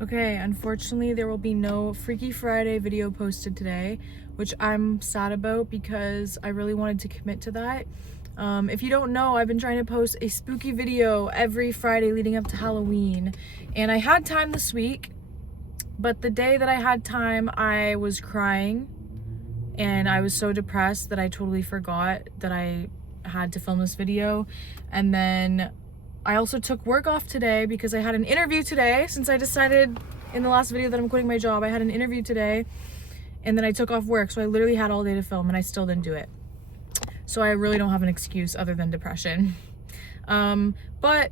Okay, unfortunately there will be no Freaky Friday video posted today, which I'm sad about because I really wanted to commit to that. If you don't know, I've been trying to post a spooky video every Friday leading up to Halloween, and I had time this week, but the day that I had time I was crying and I was so depressed that I totally forgot that I had to film this video. And then I also took work off today because I had an interview today. Since I decided in the last video that I'm quitting my job, I had an interview today, and then I took off work, so I literally had all day to film and I still didn't do it. So I really don't have an excuse other than depression. But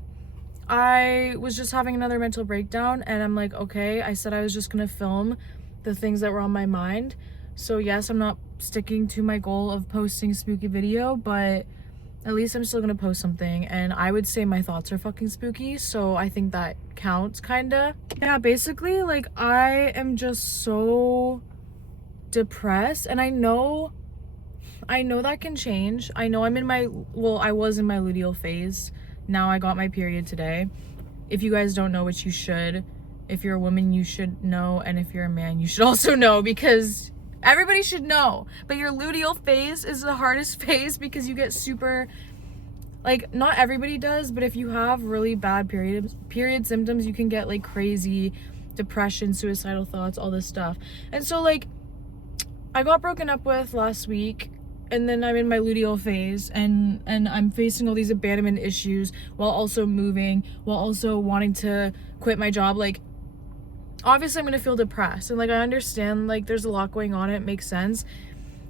I was just having another mental breakdown, and I'm like, okay, I said I was just gonna film the things that were on my mind. So yes, I'm not sticking to my goal of posting a spooky video, but at least I'm still gonna post something, and I would say my thoughts are fucking spooky, so I think that counts, kinda. Yeah, basically, like, I am just so depressed, and I know that can change. I know I'm in my, well, I was in my luteal phase. Now I got my period today. If you guys don't know, which you should, if you're a woman, you should know, and if you're a man, you should also know, because everybody should know. But your luteal phase is the hardest phase because you get super, like, not everybody does, but if you have really bad period symptoms, you can get like crazy depression, suicidal thoughts, all this stuff. And so, like, I got broken up with last week, and then I'm in my luteal phase, and I'm facing all these abandonment issues while also moving, while also wanting to quit my job. Like, obviously I'm gonna feel depressed, and like, I understand, like, there's a lot going on, it makes sense,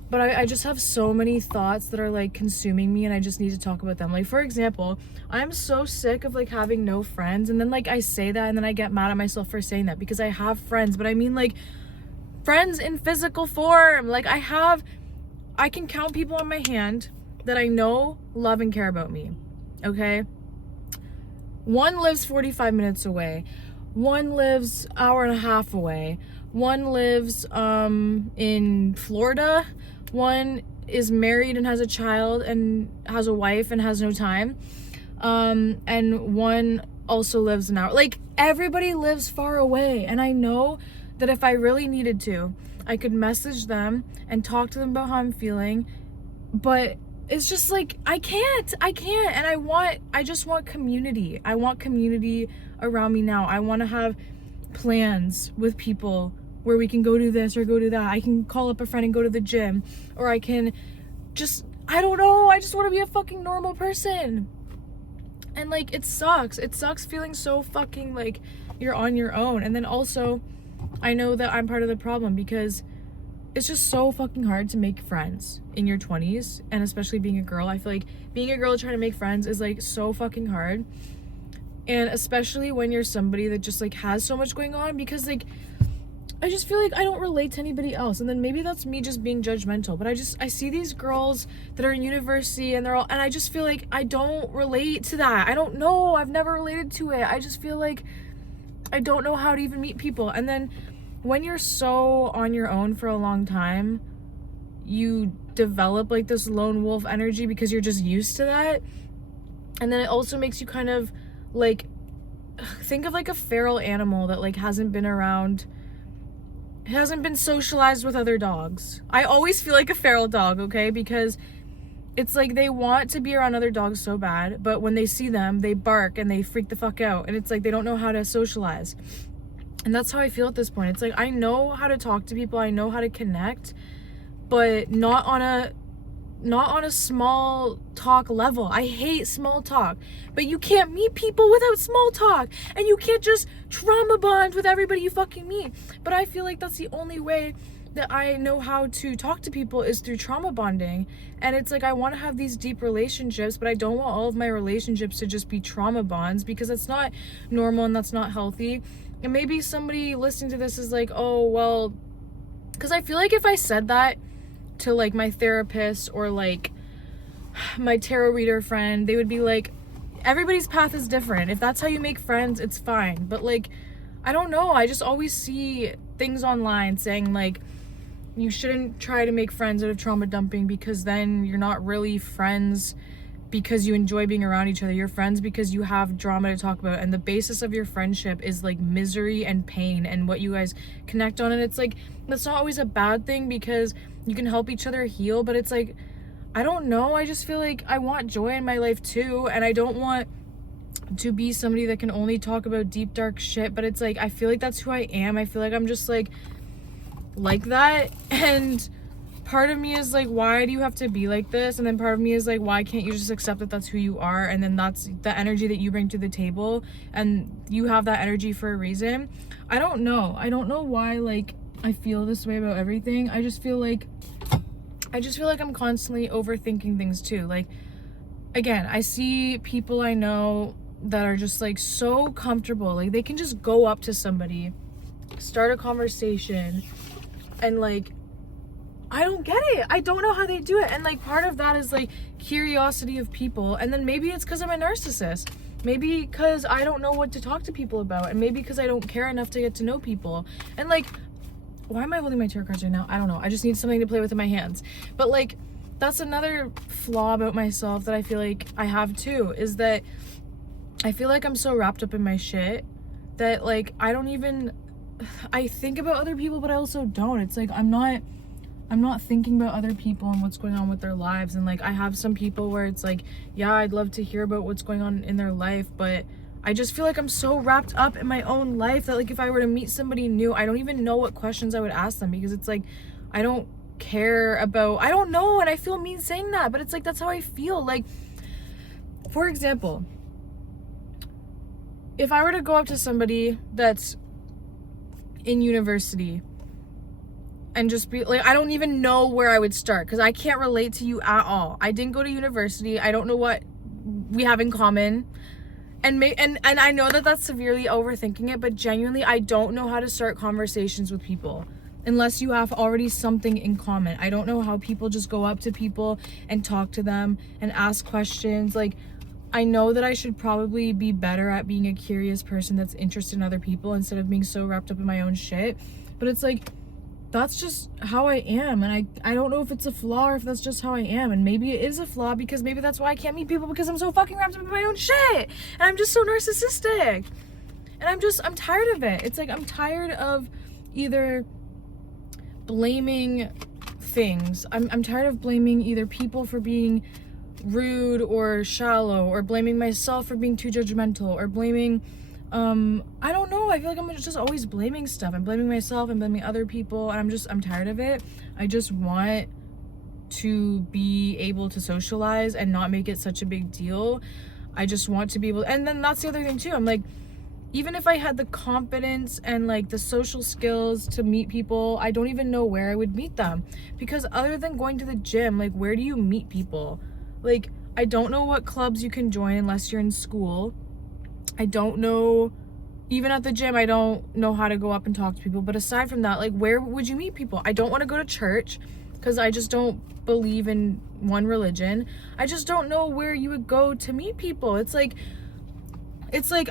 but I just have so many thoughts that are like consuming me, and I just need to talk about them. Like, for example, I'm so sick of like having no friends, and then like I say that and then I get mad at myself for saying that because I have friends, but I mean like friends in physical form. Like, I can count people on my hand that I know love and care about me, okay? One lives 45 minutes away. One lives hour and a half away. One lives in Florida. One is married and has a child and has a wife and has no time. And one also lives an hour. Like, everybody lives far away, and I know that if I really needed to, I could message them and talk to them about how I'm feeling, but it's just like, I can't, and I just want community. I want community around me now. I want to have plans with people where we can go do this or go do that. I can call up a friend and go to the gym, or I can just, I don't know, I just want to be a fucking normal person. And like, it sucks feeling so fucking like you're on your own. And then also, I know that I'm part of the problem because it's just so fucking hard to make friends in your 20s, and especially being a girl. I feel like being a girl trying to make friends is like so fucking hard, and especially when you're somebody that just like has so much going on, because like I just feel like I don't relate to anybody else. And then maybe that's me just being judgmental, but I see these girls that are in university and and I just feel like I don't relate to that. I don't know, I've never related to it. I just feel like I don't know how to even meet people. And then when you're so on your own for a long time, you develop like this lone wolf energy because you're just used to that. And then it also makes you kind of like think of like a feral animal that like hasn't been socialized with other dogs. I always feel like a feral dog, okay? Because it's like they want to be around other dogs so bad, but when they see them, they bark and they freak the fuck out. And it's like they don't know how to socialize. And that's how I feel at this point. It's like I know how to talk to people, I know how to connect, but not on a small talk level. I hate small talk, but you can't meet people without small talk, and you can't just trauma bond with everybody you fucking meet. But I feel like that's the only way that I know how to talk to people is through trauma bonding. And it's like I want to have these deep relationships, but I don't want all of my relationships to just be trauma bonds, because that's not normal and that's not healthy. And maybe somebody listening to this is like, oh well, because I feel like if I said that to like my therapist or like my tarot reader friend, they would be like, everybody's path is different. If that's how you make friends, it's fine. But like, I don't know, I just always see things online saying like, you shouldn't try to make friends out of trauma dumping because then you're not really friends because you enjoy being around each other. You're friends because you have drama to talk about, and the basis of your friendship is like misery and pain and what you guys connect on. And it's like, that's not always a bad thing because you can help each other heal, but it's like, I don't know, I just feel like I want joy in my life too, and I don't want to be somebody that can only talk about deep dark shit. But it's like, I feel like that's who I am. I feel like I'm just like that, and part of me is like, why do you have to be like this? And then part of me is like, why can't you just accept that that's who you are, and then that's the energy that you bring to the table, and you have that energy for a reason. I don't know why like I feel this way about everything. I just feel like I'm constantly overthinking things too. Like, again, I see people I know that are just like so comfortable, like they can just go up to somebody, start a conversation, and like, I don't get it. I don't know how they do it. And like, part of that is like curiosity of people, and then maybe it's because I'm a narcissist, maybe because I don't know what to talk to people about, and maybe because I don't care enough to get to know people. And like, why am I holding my tarot cards right now? I don't know, I just need something to play with in my hands. But like, that's another flaw about myself that I feel like I have too, is that I feel like I'm so wrapped up in my shit that like I think about other people, but I also don't. It's like I'm not thinking about other people and what's going on with their lives. And like, I have some people where it's like, yeah, I'd love to hear about what's going on in their life, but I just feel like I'm so wrapped up in my own life that like, if I were to meet somebody new, I don't even know what questions I would ask them, because it's like, I don't care about, I don't know, and I feel mean saying that, but it's like, that's how I feel. Like, for example, if I were to go up to somebody that's in university and just be like, I don't even know where I would start, because I can't relate to you at all. I didn't go to university. I don't know what we have in common. And I know that that's severely overthinking it, but genuinely, I don't know how to start conversations with people unless you have already something in common. I don't know how people just go up to people and talk to them and ask questions. Like, I know that I should probably be better at being a curious person that's interested in other people instead of being so wrapped up in my own shit. But it's like, that's just how I am, and I don't know if it's a flaw or if that's just how I am. And maybe it is a flaw, because maybe that's why I can't meet people, because I'm so fucking wrapped up in my own shit, and I'm just so narcissistic, and I'm tired of it. It's like, I'm tired of either blaming things. I'm tired of blaming either people for being rude or shallow, or blaming myself for being too judgmental, or blaming I don't know, I feel like I'm just always blaming stuff. I'm blaming myself and blaming other people, and I'm tired of it. I just want to be able to socialize and not make it such a big deal. I just want to be able, and then that's the other thing too, I'm like, even if I had the confidence and like the social skills to meet people, I don't even know where I would meet them, because other than going to the gym, like, where do you meet people? Like, I don't know what clubs you can join unless you're in school. I don't know, even at the gym, I don't know how to go up and talk to people. But aside from that, like, where would you meet people? I don't want to go to church because I just don't believe in one religion. I just don't know where you would go to meet people. It's like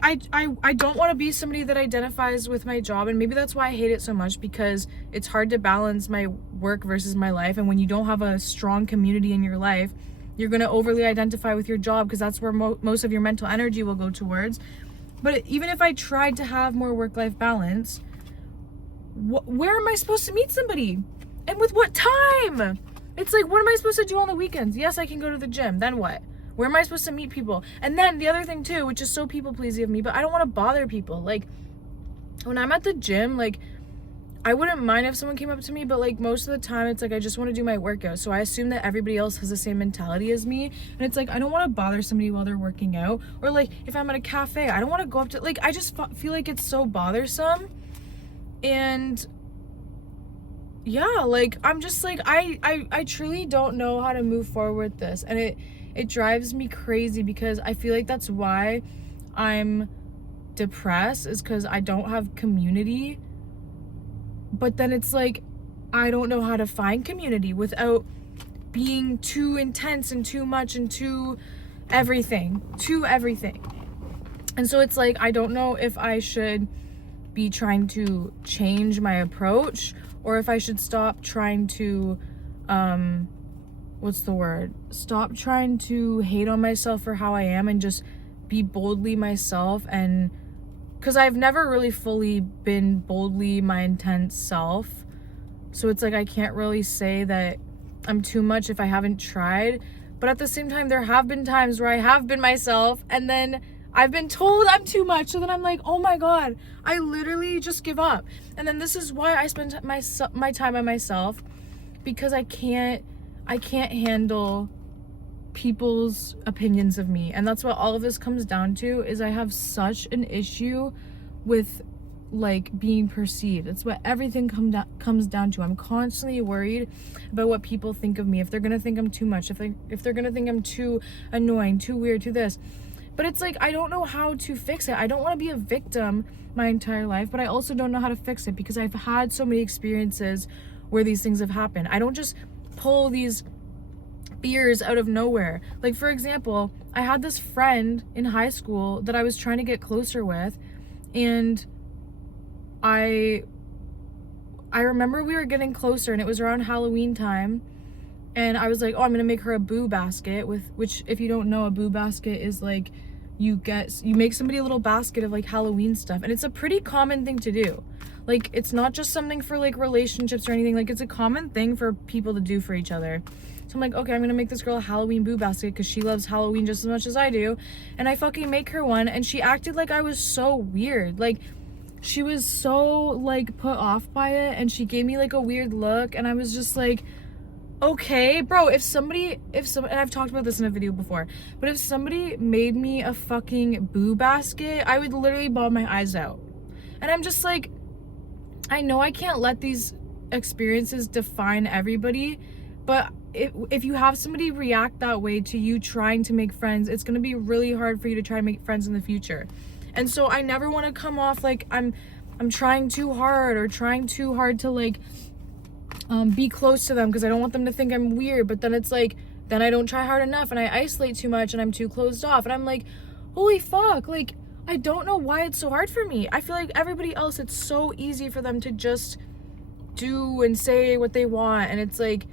I don't want to be somebody that identifies with my job, and maybe that's why I hate it so much, because it's hard to balance my work versus my life. And when you don't have a strong community in your life, you're going to overly identify with your job, because that's where most of your mental energy will go towards. But even if I tried to have more work-life balance, where am I supposed to meet somebody? And with what time? It's like, what am I supposed to do on the weekends? Yes, I can go to the gym. Then what? Where am I supposed to meet people? And then the other thing too, which is so people-pleasing of me, but I don't want to bother people. Like, when I'm at the gym, like, I wouldn't mind if someone came up to me, but like, most of the time it's like, I just want to do my workout. So I assume that everybody else has the same mentality as me. And it's like, I don't want to bother somebody while they're working out. Or like, if I'm at a cafe, I don't want to go up to, like, I just feel like it's so bothersome. And yeah, like, I'm just like, I truly don't know how to move forward with this. And it drives me crazy, because I feel like that's why I'm depressed, is because I don't have community. But then it's like, I don't know how to find community without being too intense and too much and too everything. And so it's like, I don't know if I should be trying to change my approach, or if I should stop trying to what's the word? Stop trying to hate on myself for how I am and just be boldly myself. And because I've never really fully been boldly my intense self. So it's like I can't really say that I'm too much if I haven't tried. But at the same time, there have been times where I have been myself and then I've been told I'm too much. So then I'm like, oh my God, I literally just give up. And then this is why I spend my time by myself, because I can't handle people's opinions of me. And that's what all of this comes down to, is I have such an issue with like being perceived. It's what everything comes down to. I'm constantly worried about what people think of me, if they're gonna think I'm too much, if they're gonna think I'm too annoying, too weird, too this. But it's like I don't know how to fix it. I don't want to be a victim my entire life, but I also don't know how to fix it because I've had so many experiences where these things have happened. I don't just pull these fears out of nowhere. Like, for example, I had this friend in high school that I was trying to get closer with, and I remember we were getting closer and it was around Halloween time, and I was like, oh, I'm gonna make her a boo basket, which if you don't know, a boo basket is like you make somebody a little basket of like Halloween stuff, and it's a pretty common thing to do. Like, it's not just something for like relationships or anything, like it's a common thing for people to do for each other. So I'm like, okay, I'm gonna make this girl a Halloween boo basket because she loves Halloween just as much as I do. And I fucking make her one, and she acted like I was so weird. Like, she was so like put off by it, and she gave me like a weird look, and I was just like, okay, bro, if somebody, and I've talked about this in a video before, but if somebody made me a fucking boo basket, I would literally bawl my eyes out. And I'm just like, I know I can't let these experiences define everybody, but if you have somebody react that way to you trying to make friends, it's gonna be really hard for you to try to make friends in the future. And so I never want to come off like I'm trying too hard or trying too hard to like be close to them, because I don't want them to think I'm weird. But then it's like, then I don't try hard enough and I isolate too much and I'm too closed off, and I'm like, holy fuck, like I don't know why it's so hard for me. I feel like everybody else, it's so easy for them to just do and say what they want, and it's like,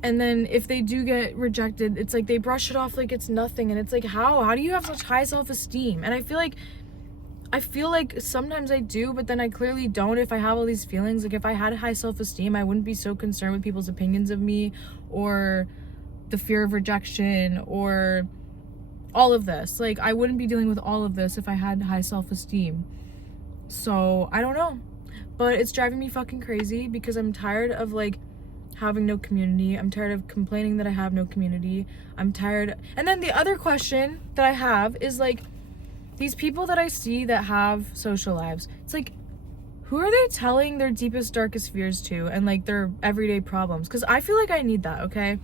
and then if they do get rejected, it's like they brush it off like it's nothing, and it's like, how do you have such high self-esteem? And I feel like sometimes I do, but then I clearly don't. If I have all these feelings, like if I had high self-esteem, I wouldn't be so concerned with people's opinions of me or the fear of rejection or all of this. Like, I wouldn't be dealing with all of this if I had high self-esteem. So I don't know, but it's driving me fucking crazy because I'm tired of like having no community. I'm tired of complaining that I have no community. I'm tired. And then the other question that I have is like, these people that I see that have social lives, it's like, who are they telling their deepest, darkest fears to, and like their everyday problems? Because I feel like I need that, okay?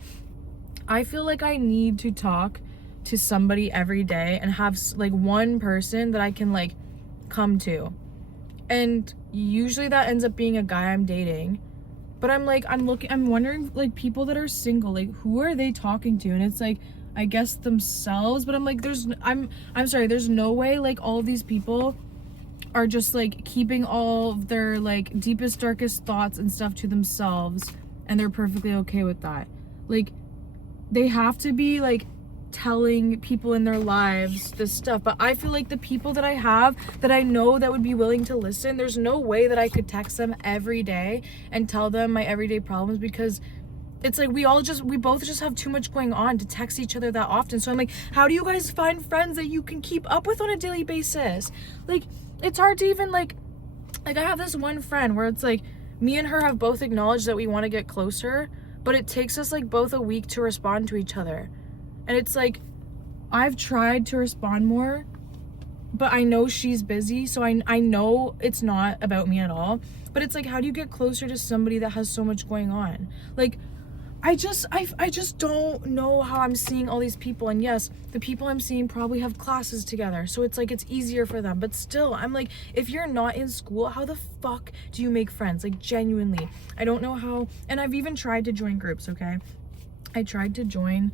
I feel like I need to talk to somebody every day and have like one person that I can like come to. And usually that ends up being a guy I'm dating. But I'm like, I'm wondering like people that are single, like who are they talking to? And it's like, I guess themselves. But I'm like, I'm sorry, there's no way like all of these people are just like keeping all of their like deepest, darkest thoughts and stuff to themselves, and they're perfectly okay with that. Like, they have to be like telling people in their lives this stuff. But I feel like the people that I have that I know that would be willing to listen, there's no way that I could text them every day and tell them my everyday problems, because it's like we both just have too much going on to text each other that often. So I'm like, how do you guys find friends that you can keep up with on a daily basis? Like, it's hard to even like I have this one friend where it's like me and her have both acknowledged that we want to get closer, but it takes us like both a week to respond to each other. And it's like, I've tried to respond more, but I know she's busy, so I know it's not about me at all. But it's like, how do you get closer to somebody that has so much going on? Like, I just don't know how I'm seeing all these people. And yes, the people I'm seeing probably have classes together, so it's like it's easier for them. But still, I'm like, if you're not in school, how the fuck do you make friends? Like, genuinely, I don't know how. And I've even tried to join groups, okay? I tried to join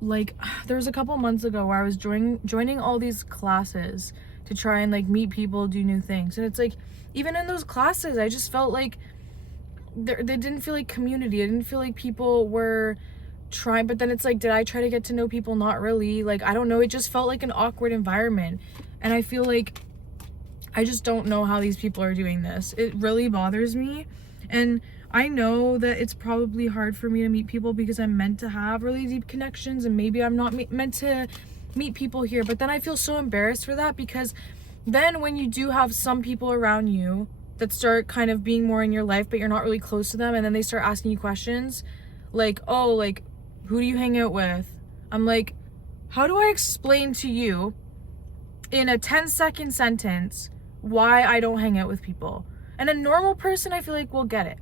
like there was a couple months ago where I was joining all these classes to try and like meet people, do new things. And it's like, even in those classes, I just felt like they didn't feel like community. I didn't feel like people were trying. But then it's like, did I try to get to know people? Not really. Like, I don't know, it just felt like an awkward environment. And I feel like I just don't know how these people are doing this. It really bothers me. And I know that it's probably hard for me to meet people because I'm meant to have really deep connections, and maybe I'm not meant to meet people here. But then I feel so embarrassed for that, because then when you do have some people around you that start kind of being more in your life, but you're not really close to them, and then they start asking you questions like, oh, like, who do you hang out with? I'm like, how do I explain to you in a 10-second sentence why I don't hang out with people? And a normal person, I feel like, will get it.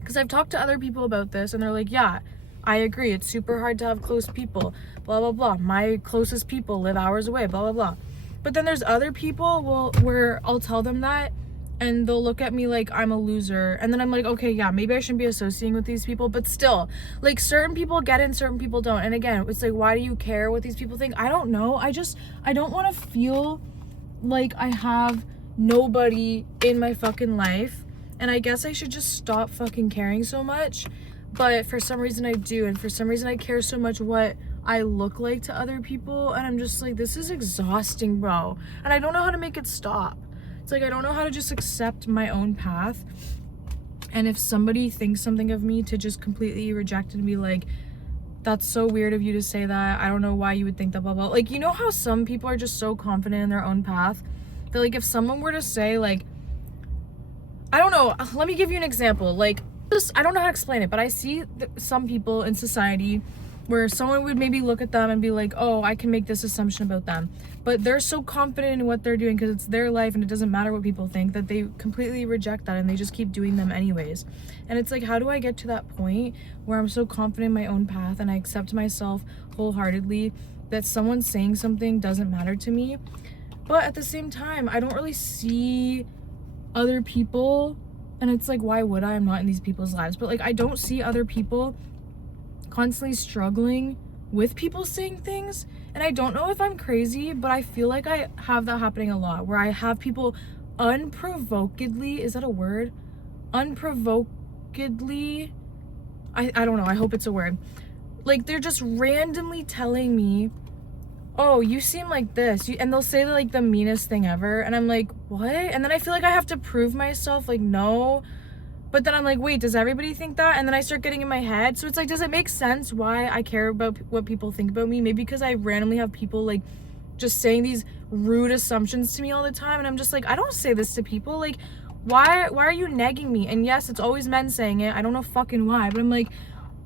Because I've talked to other people about this, and they're like, yeah, I agree. It's super hard to have close people, blah, blah, blah. My closest people live hours away, blah, blah, blah. But then there's other people where I'll tell them that, and they'll look at me like I'm a loser. And then I'm like, okay, yeah, maybe I shouldn't be associating with these people. But still, like, certain people get it and certain people don't. And again, it's like, why do you care what these people think? I don't know. I don't want to feel like I have nobody in my fucking life. And I guess I should just stop fucking caring so much. But for some reason I do. And for some reason I care so much what I look like to other people. And I'm just like, this is exhausting, bro. And I don't know how to make it stop. It's like, I don't know how to just accept my own path. And if somebody thinks something of me, to just completely reject it and be like, that's so weird of you to say that. I don't know why you would think that, blah, blah. Like, you know how some people are just so confident in their own path that, like, if someone were to say, like, I don't know, let me give you an example. Like, just, I don't know how to explain it, but I see some people in society where someone would maybe look at them and be like, oh, I can make this assumption about them. But they're so confident in what they're doing because it's their life and it doesn't matter what people think, that they completely reject that and they just keep doing them anyways. And it's like, how do I get to that point where I'm so confident in my own path and I accept myself wholeheartedly that someone saying something doesn't matter to me? But at the same time, I don't really see other people, and it's like, why would I? I'm not in these people's lives. But like, I don't see other people constantly struggling with people saying things. And I don't know if I'm crazy, but I feel like I have that happening a lot, where I have people unprovokedly, is that a word? Unprovokedly, I don't know, I hope it's a word. Like, they're just randomly telling me, oh, you seem like this, and they'll say like the meanest thing ever, and I'm like, what? And then I feel like I have to prove myself, like, no. But then I'm like, wait, does everybody think that? And then I start getting in my head. So it's like, does it make sense why I care about what people think about me? Maybe because I randomly have people like just saying these rude assumptions to me all the time, and I'm just like, I don't say this to people. Like, why are you negging me? And yes, it's always men saying it. I don't know fucking why, but I'm like,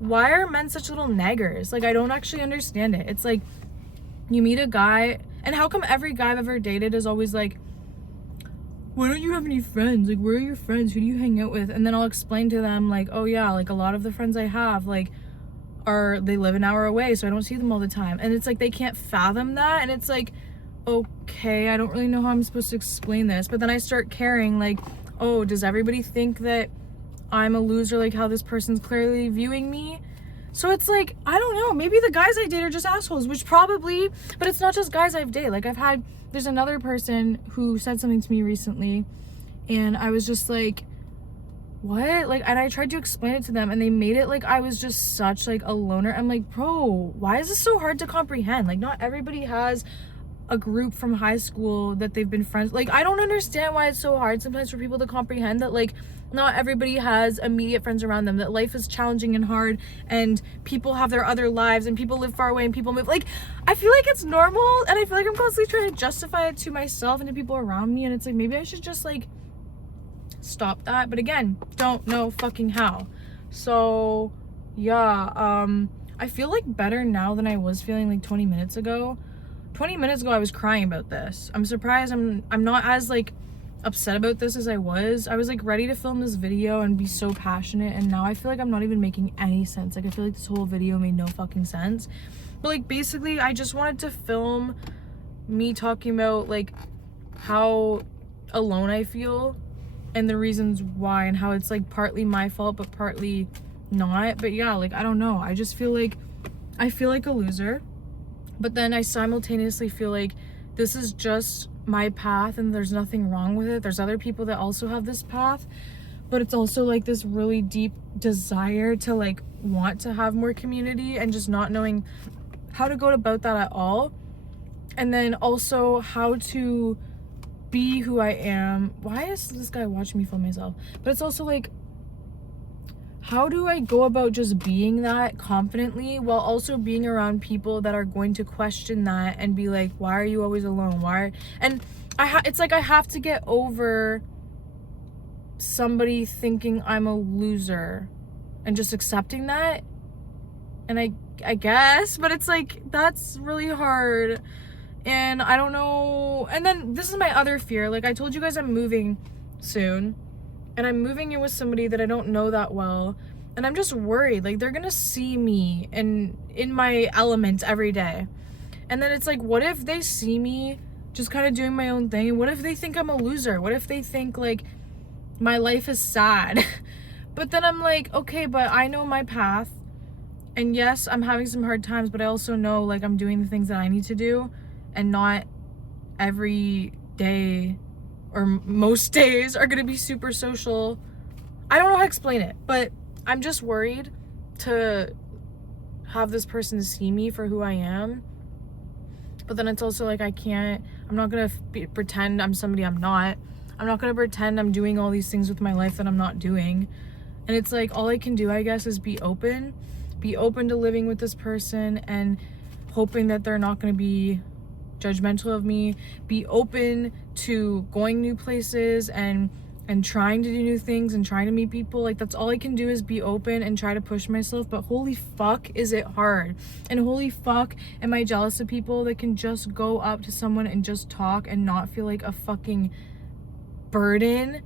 why are men such little neggers? Like, I don't actually understand it. It's like, you meet a guy, and how come every guy I've ever dated is always like, why don't you have any friends? Like, where are your friends? Who do you hang out with? And then I'll explain to them, like, oh yeah, like, a lot of the friends I have, like, they live an hour away, so I don't see them all the time. And it's like, they can't fathom that. And it's like, okay, I don't really know how I'm supposed to explain this. But then I start caring, like, oh, does everybody think that I'm a loser, like how this person's clearly viewing me? So it's like, I don't know, maybe the guys I date are just assholes, which probably, but it's not just guys I've dated. Like, there's another person who said something to me recently, and I was just like, what? Like, and I tried to explain it to them, and they made it like I was just such like a loner. I'm like, bro, why is this so hard to comprehend? Like, not everybody has a group from high school that they've been friends. Like, I don't understand why it's so hard sometimes for people to comprehend that, like, not everybody has immediate friends around them, that life is challenging and hard, and people have their other lives, and people live far away, and people move. Like, I feel like it's normal, and I feel like I'm constantly trying to justify it to myself and to people around me, and it's like, maybe I should just like stop that. But again, don't know fucking how. So yeah, I feel like better now than I was feeling like 20 minutes ago. 20 minutes ago I was crying about this. I'm surprised I'm not as like upset about this as I was. I was like ready to film this video and be so passionate, and now I feel like I'm not even making any sense. Like, I feel like this whole video made no fucking sense. But like, basically I just wanted to film me talking about like how alone I feel and the reasons why, and how it's like partly my fault but partly not. But yeah, like, I don't know, I just feel like I feel like a loser, but then I simultaneously feel like this is just my path and there's nothing wrong with it. There's other people that also have this path, but it's also like this really deep desire to like want to have more community and just not knowing how to go about that at all. And then also how to be who I am. Why is this guy watching me film myself? But it's also like, how do I go about just being that confidently while also being around people that are going to question that and be like, why are you always alone? Why? And it's like I have to get over somebody thinking I'm a loser and just accepting that. And I guess, but it's like, that's really hard. And I don't know. And then this is my other fear. Like I told you guys, I'm moving soon, and I'm moving in with somebody that I don't know that well. And I'm just worried, like they're gonna see me in my element every day. And then it's like, what if they see me just kind of doing my own thing? What if they think I'm a loser? What if they think like my life is sad? But then I'm like, okay, but I know my path. And yes, I'm having some hard times, but I also know like I'm doing the things that I need to do, and not every day or most days are gonna be super social. I don't know how to explain it, but I'm just worried to have this person see me for who I am. But then it's also like, I'm not gonna pretend I'm somebody I'm not. I'm not gonna pretend I'm doing all these things with my life that I'm not doing. And it's like, all I can do, I guess, is be open to living with this person and hoping that they're not gonna be judgmental of me, be open to going new places and trying to do new things and trying to meet people. Like that's all I can do, is be open and try to push myself. But holy fuck is it hard, and holy fuck am I jealous of people that can just go up to someone and just talk and not feel like a fucking burden.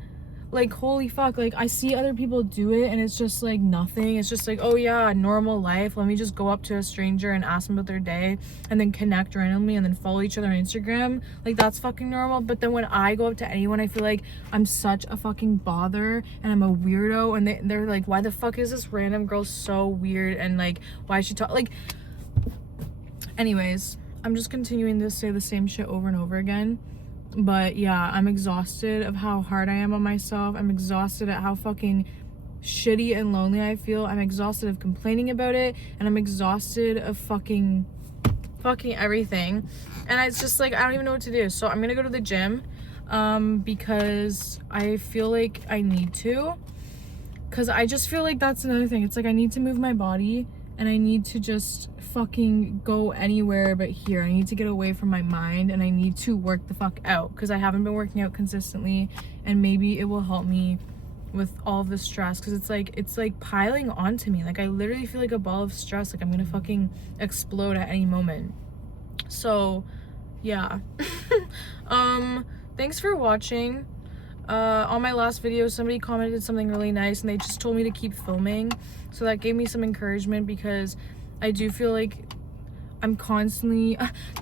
Like holy fuck, like I see other people do it and it's just like nothing. It's just like, oh yeah, normal life. Let me just go up to a stranger and ask them about their day and then connect randomly and then follow each other on Instagram. Like that's fucking normal. But then when I go up to anyone, I feel like I'm such a fucking bother and I'm a weirdo, and they're like, why the fuck is this random girl so weird, and like why is she talk like. Anyways, I'm just continuing to say the same shit over and over again. But yeah, I'm exhausted of how hard I am on myself. I'm exhausted at how fucking shitty and lonely I feel. I'm exhausted of complaining about it, and I'm exhausted of fucking everything. And it's just like, I don't even know what to do. So I'm gonna go to the gym because I feel like I need to, because I just feel like that's another thing. It's like I need to move my body, and I need to just fucking go anywhere but here. I need to get away from my mind, and I need to work the fuck out, because I haven't been working out consistently, and maybe it will help me with all of the stress, because it's like piling onto me. Like I literally feel like a ball of stress, like I'm gonna fucking explode at any moment. So yeah. Thanks for watching. On my last video, somebody commented something really nice, and they just told me to keep filming, so that gave me some encouragement, because I do feel like I'm constantly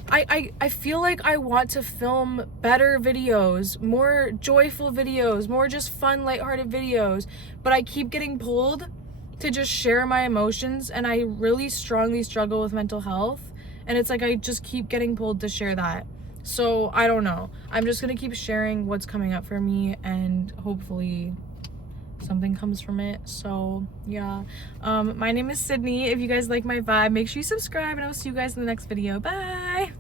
I feel like I want to film better videos, more joyful videos, more just fun, lighthearted videos, but I keep getting pulled to just share my emotions, and I really strongly struggle with mental health, and it's like I just keep getting pulled to share that. So I don't know, I'm just gonna keep sharing what's coming up for me, and hopefully something comes from it. So yeah, my name is Sydney. If you guys like my vibe, make sure you subscribe, and I'll see you guys in the next video. Bye.